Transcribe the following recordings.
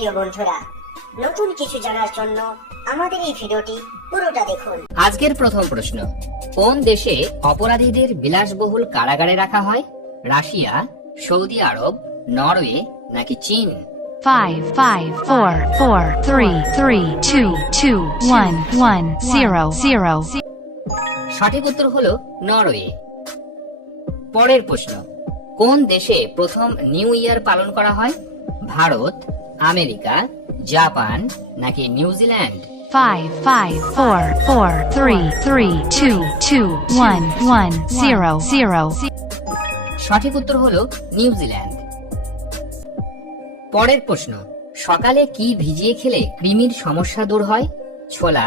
প্রিয় বন্ধুরা, নতুন কিছু জানার জন্য আমাদের এই ভিডিওটি পুরোটা দেখুন। আজকের প্রথম প্রশ্ন, কোন দেশে অপরাধীদের বিলাসবহুল কারাগারে রাখা হয়? রাশিয়া, সৌদি আরব, নরওয়ে নাকি চীন? 5, 5, 4, 4, 3, 3, 2, 2, 1, 1, 0, 0. সঠিক উত্তর হলো নরওয়ে। পরের প্রশ্ন, কোন দেশে প্রথম নিউ ইয়ার পালন করা হয়? ভারত, আমেরিকা, জাপান নাকি নিউজিল্যান্ড? 5, 5, 4, 4, 3, 3, 2, 2, 1, 1, 0, 0. সঠিক উত্তর হলো নিউজিল্যান্ড। পরের প্রশ্ন, সকালে কি ভিজিয়ে খেলে কৃমির সমস্যা দূর হয়? ছোলা,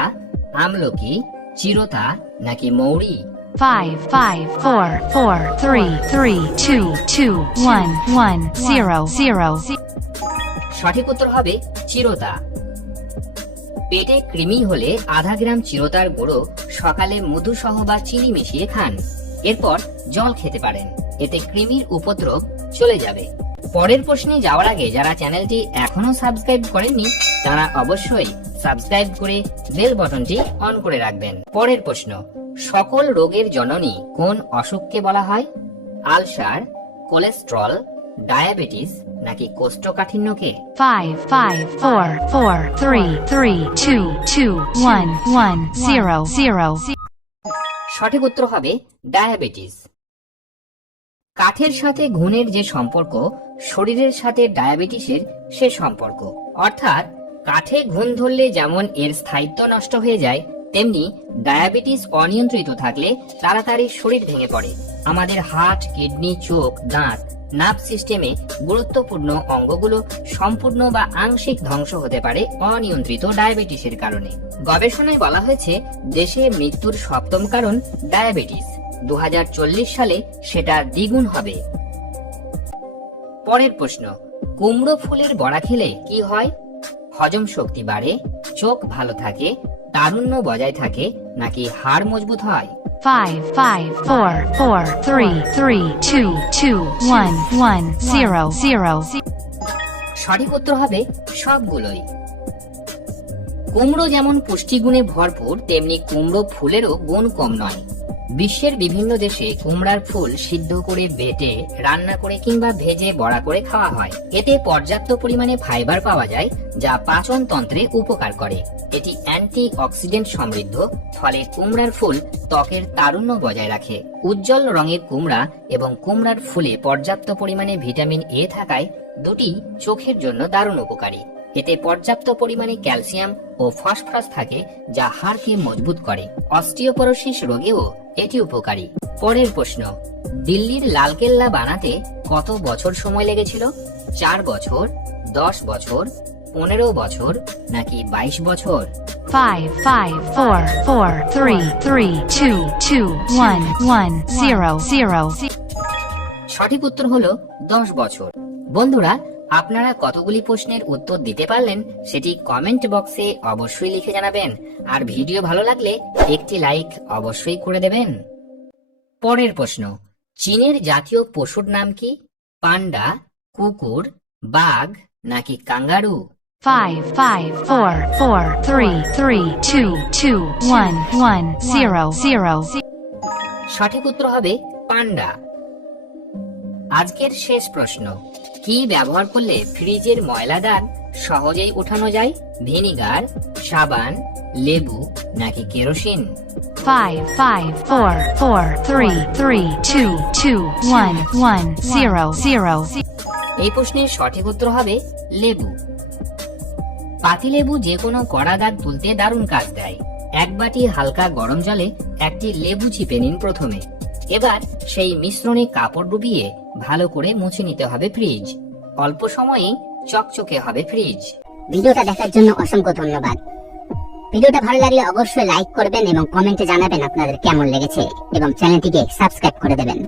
আমলকি, চিরতা নাকি মৌরি? 5, 5, 4, 4, 3, 3, 2, 2, 1, 1, 0, 0. সঠিক উত্তর হবে চিরতা। পেটে কৃমি হলে আধা গ্রাম চিরতার গুঁড়ো সকালে মধু সহ বা চিনি মিশিয়ে খান। এরপর জল খেতে পারেন, এতে কৃমির উপদ্রব চলে যাবে। পরের প্রশ্নে যাওয়ার আগে যারা চ্যানেলটি এখনো সাবস্ক্রাইব করেননি তারা অবশ্যই সাবস্ক্রাইব করে বেল বাটনটি অন করে রাখবেন। পরের প্রশ্ন, সকল রোগের জননী কোন অসুখকে বলা হয়? আলসার, কোলেস্ট্রল, ডায়াবেটিস নাকি কোষ্ঠকাঠিন্যকে? 5, 5, 4, 4, 3, 3, 2, 2, 1, 1, 0, 0. সঠিক উত্তর হবে ডায়াবেটিস। কাঠের সাথে ঘুণের যে সম্পর্ক, শরীরের সাথে ডায়াবেটিসের সে সম্পর্ক। অর্থাৎ কাঠে ঘুণ ধরলে যেমন এর স্থায়িত্ব নষ্ট হয়ে যায়, তেমনি ডায়াবেটিস অনিয়ন্ত্রিত থাকলে তাড়াতাড়ি শরীর ভেঙে পড়ে। আমাদের হার্ট, কিডনি, চোখ, দাঁত, নার্ভ সিস্টেমে গুরুত্বপূর্ণ অঙ্গগুলো সম্পূর্ণ বা আংশিক ধ্বংস হতে পারে অনিয়ন্ত্রিত ডায়াবেটিসের কারণে। গবেষণায় বলা হয়েছে দেশে মৃত্যুর 7ম কারণ ডায়াবেটিস। 2040 সালে সেটা দ্বিগুণ হবে। পরের প্রশ্ন, কুমড়ো ফুলের বড়া খেলে কি হয়? হজম শক্তি বাড়ে, চোখ ভালো থাকে, তারুণ্য বজায় থাকে নাকি হাড় মজবুত হয়? 5, 5, 4, 4, 3, 3, 2, 2, 1, 1, 0, 0. সঠিক উত্তর হবে সবগুলোই। কুমড়ো যেমন পুষ্টিগুণে ভরপুর, তেমনি কুমড়ো ফুলেরও গুণ কম নয়। বিশ্বের বিভিন্ন দেশে কুমড়ার ফুল সিদ্ধ করে, বেটে, রান্না করে কিংবা ভেজে বড়া করে খাওয়া হয়। এতে পর্যাপ্ত পরিমাণে ফাইবার পাওয়া যায়, যা পাচন তন্ত্রে উপকার করে। এটি অ্যান্টি অক্সিডেন্ট সমৃদ্ধ, ফলে কুমড়ার ফুল ত্বকের তারুণ্য বজায় রাখে। উজ্জ্বল রঙের কুমড়া এবং কুমড়ার ফুলে পর্যাপ্ত পরিমাণে ভিটামিন এ থাকায় দুটি চোখের জন্য দারুণ উপকারী। এতে পর্যাপ্ত পরিমাণে ক্যালসিয়াম ও ফসফরাস থাকে, যা হাড়কে মজবুত করে। অস্টিওপরোসিস রোগেও এটি উপকারী। পরের প্রশ্ন, দিল্লির লালকেল্লা বানাতে কত বছর সময় লেগেছিল? 4 বছর, 10 বছর, 15 বছর নাকি 22 বছর? 5, 5, 4, 4, 3, 3, 2, 2, 1, 1, 0, 0. সঠিক উত্তর হলো 10 বছর। বন্ধুরা, আপনারা কতগুলি প্রশ্নের উত্তর দিতে পারলেন সেটি কমেন্ট বক্সে অবশ্যই লিখে জানাবেন। আর ভিডিও ভালো লাগলে একটি লাইক অবশ্যই করে দেবেন। পরের প্রশ্ন, চীনের জাতীয় পশুর নাম কি? পান্ডা, কুকুর, বাঘ নাকি কাঙ্গারু? 5, 5, 4, 4, 3, 3, 2, 2, 1, 1, 0, 0. সঠিক উত্তর হবে পান্ডা। আজকের শেষ প্রশ্ন, কি ব্যবহার করলে ফ্রিজের ময়লা দাগ সহজেই উঠানো যায়? ভিনিগার, সাবান, লেবু নাকি কেরোসিন? 5, 5, 4, 4, 3, 3, 2, 2, 1, 1, 0, 0. এই প্রশ্নের সঠিক উত্তর হবে লেবু। পাতিলেবু যে কোনো কড়া দাগ তুলতে দারুণ কাজ দেয়। 1 বাটি হালকা গরম জলে একটি লেবু চিপে নিন প্রথমে। এবার সেই মিশ্রণে কাপড় ডুবিয়ে ভালো করে মুছে নিতে হবে ফ্রিজ। অল্প সময়েই চকচকে হবে ফ্রিজ। ভিডিওটা দেখার জন্য অসংখ্য ধন্যবাদ। ভিডিওটা ভালো লাগলে অবশ্যই লাইক করবেন এবং কমেন্টে জানাবেন আপনাদের কেমন লেগেছে, এবং চ্যানেলটিকে সাবস্ক্রাইব করে দেবেন।